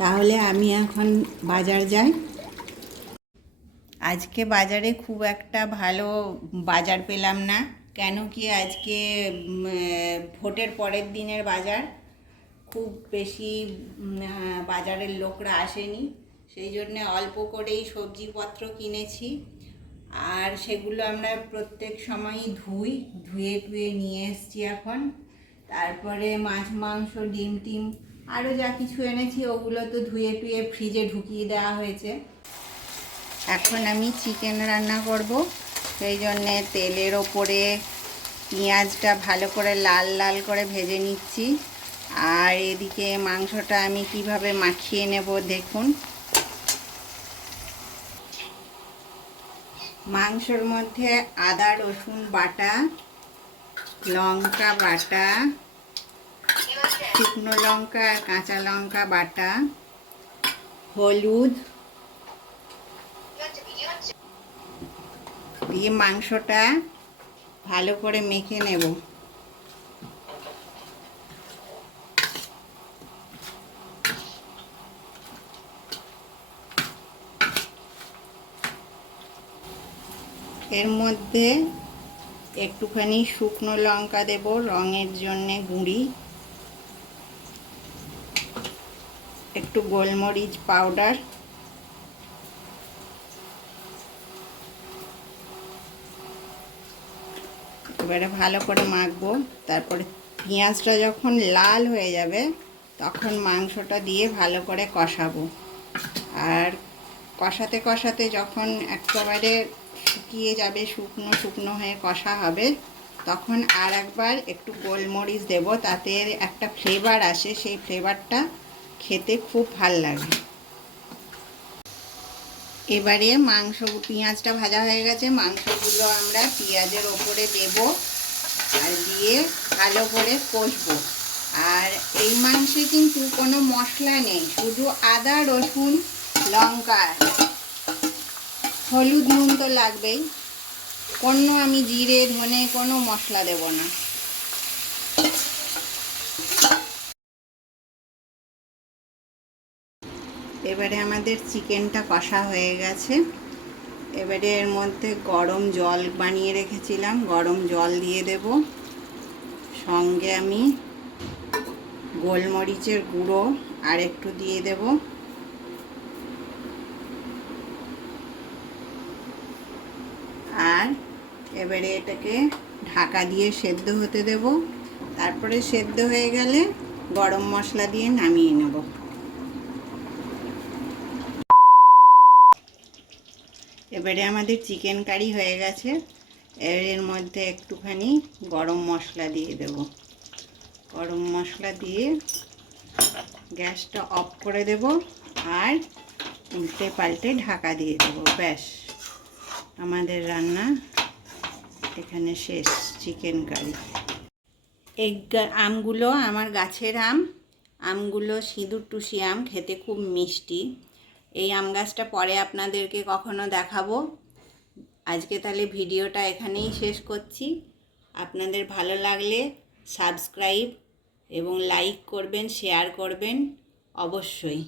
তাহলে আমি এখন বাজার যাই। আজকে বাজারে খুব একটা ভালো বাজার পেলাম না, কেন কি আজকে ভোটের পরের দিনের বাজার। খুব বেশি বাজারের লোকরা আসেনি, সেই জন্যে অল্প করেই সবজিপত্র কিনেছি। আর সেগুলো আমরা প্রত্যেক সময়ই ধুই, ধুয়ে টুয়ে নিয়ে এসছি এখন। তারপরে মাছ, মাংস, ডিম, টিম আরও যা কিছু এনেছি, ওগুলো তো ধুয়ে টুয়ে ফ্রিজে ঢুকিয়ে দেওয়া হয়েছে। এখন আমি চিকেন রান্না করব। সেই জন্যে তেলের ওপরে পেঁয়াজটা ভালো করে লাল লাল করে ভেজে নিচ্ছি। আর এদিকে মাংসটা আমি কীভাবে মাখিয়ে নেব দেখুন। মাংসর মধ্যে আদা, রসুন বাটা, লঙ্কা বাটা শুকনো লঙ্কা আর কাঁচা লঙ্কা, বাটা, হলুদ। দিয়ে মাংসটা ভালো করে মেখে নেব। এর মধ্যে একটুখানি শুকনো লঙ্কা দেব, রঙের জন্যে গুঁড়ি। একটু গোলমরিচ পাউডার। এবারে ভালো করে মাখবো। তারপরে পেঁয়াজটা যখন লাল হয়ে যাবে, তখন মাংসটা দিয়ে ভালো করে কষাবো। আর কষাতে কষাতে যখন একেবারে শুকিয়ে যাবে, শুকনো শুকনো হয়ে কষা হবে, তখন আর একবার একটু গোলমরিচ দেব। তাতে একটা ফ্লেভার আসে, সেই ফ্লেভারটা খেতে খুব ভালো লাগে। এবারে মাংস, পেঁয়াজটা ভাজা হয়ে গেছে। মাংসগুলো আমরা পেঁয়াজের ওপরে দেব আর দিয়ে ভালো করে কষবো। আর এই মাংসে কিন্তু কোনো মশলা নেই, শুধু আদা, রসুন, লঙ্কা, হলুদ নুন তো লাগবেই। কোনো আমি জিরে, ধনে কোনো মশলা দেব না। এবারে আমাদের চিকেনটা কষা হয়ে গেছে। এবারে এর মধ্যে গরম জল বানিয়ে রেখেছিলাম। গরম জল দিয়ে দেব। সঙ্গে আমি গোলমরিচের গুঁড়ো আর একটু দিয়ে দেব। আর এবারে এটাকে ঢাকা দিয়ে সেদ্ধ হতে দেব। তারপরে সেদ্ধ হয়ে গেলে গরম মশলা দিয়ে নামিয়ে নেব। এবারে আমাদের চিকেন কারি হয়ে গেছে। এর মধ্যে একটুখানি গরম মশলা দিয়ে দেব। গরম মশলা দিয়ে গ্যাসটা অফ করে দেব আর উল্টে পাল্টে ঢাকা দিয়ে দেব। ব্যাস, আমাদের রান্না এখানে শেষ, চিকেন কারি। এই আমগুলো, আমার গাছের আম, আমগুলো সিঁদুর টুসি আম, খেতে খুব মিষ্টি। এই আম গাছটা পরে আপনাদেরকে কখনো দেখাবো। আজকে তাহলে ভিডিওটা এখানেই শেষ করছি। আপনাদের ভালো লাগলে সাবস্ক্রাইব এবং লাইক করবেন, শেয়ার করবেন অবশ্যই।